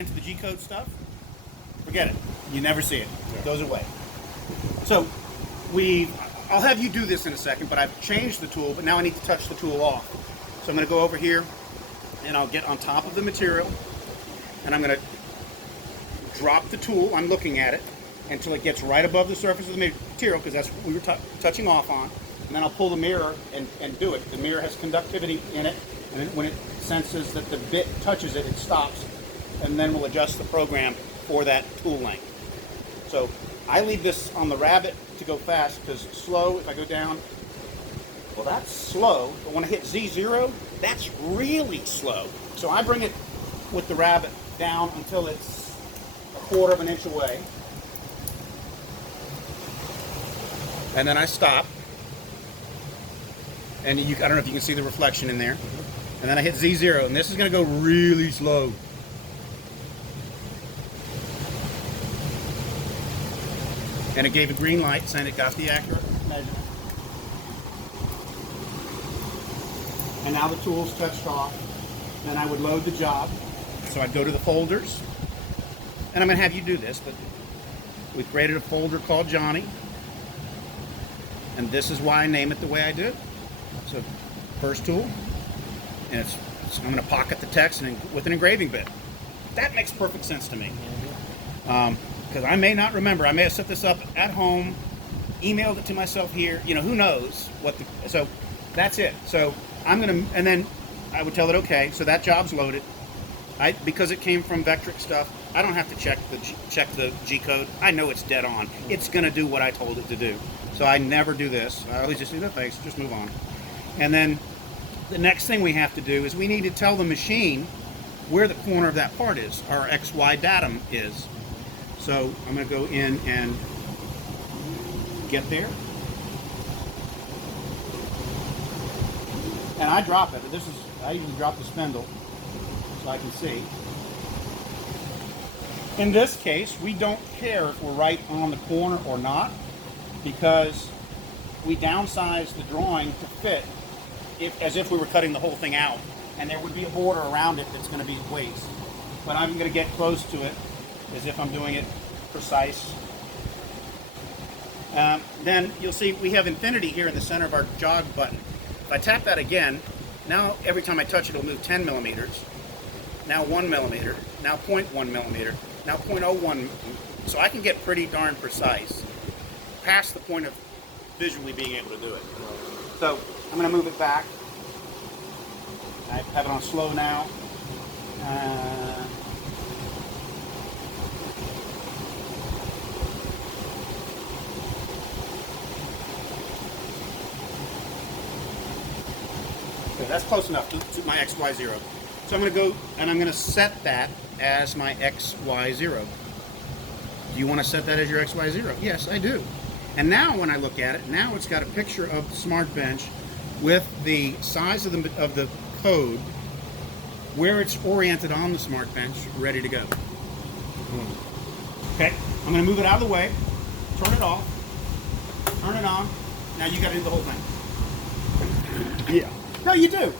into the G-code stuff, forget it. You never see it. It goes away. So I'll have you do this in a second, but I've changed the tool, but now I need to touch the tool off. So I'm going to go over here and I'll get on top of the material and I'm going to drop the tool. I'm looking at it until it gets right above the surface of the material, because that's what we were touching off on. And then I'll pull the mirror and do it. The mirror has conductivity in it, and then when it senses that the bit touches it, it stops, and then we'll adjust the program for that tool length. So I leave this on the rabbit to go fast, because slow, if I go down, well, that's slow, but when I hit Z0, that's really slow. So I bring it with the rabbit down until it's 1/4 of an inch away. And then I stop. And I don't know if you can see the reflection in there. And then I hit Z0, and this is going to go really slow. And it gave a green light, saying it got the accurate measurement. And now the tool's touched off. Then I would load the job. So I'd go to the folders. And I'm going to have you do this, but we created a folder called Johnny. And this is why I name it the way I do. So first tool, and I'm going to pocket the text with an engraving bit. That makes perfect sense to me. Because I may not remember. I may have set this up at home, emailed it to myself here. You know, who knows what so that's it. So I'm going to, and then I would tell it, okay, so that job's loaded. Because it came from Vectric stuff, I don't have to check the G code. I know it's dead on. It's going to do what I told it to do. So I never do this. I always just do the face, just move on. And then the next thing we have to do is we need to tell the machine where the corner of that part is, our XY datum is. So I'm going to go in and get there. And I drop it. I usually drop the spindle so I can see. In this case, we don't care if we're right on the corner or not, because we downsize the drawing to fit as if we were cutting the whole thing out, and there would be a border around it that's going to be waste. But I'm going to get close to it as if I'm doing it precise. Then you'll see we have infinity here in the center of our jog button. If I tap that again, now every time I touch it, it'll move 10 millimeters. Now 1 millimeter. Now 0.1 millimeter. Now 0.01. So I can get pretty darn precise, past the point of visually being able to do it. So I'm going to move it back. I have it on slow now. Okay, that's close enough to my XY0. So I'm going to go and I'm going to set that as my XY0. Do you want to set that as your XY0? Yes, I do. And now when I look at it, now it's got a picture of the Smartbench with the size of the code, where it's oriented on the Smartbench, ready to go. Okay, I'm going to move it out of the way, turn it off, turn it on. Now you got to do the whole thing. Yeah. No, you do.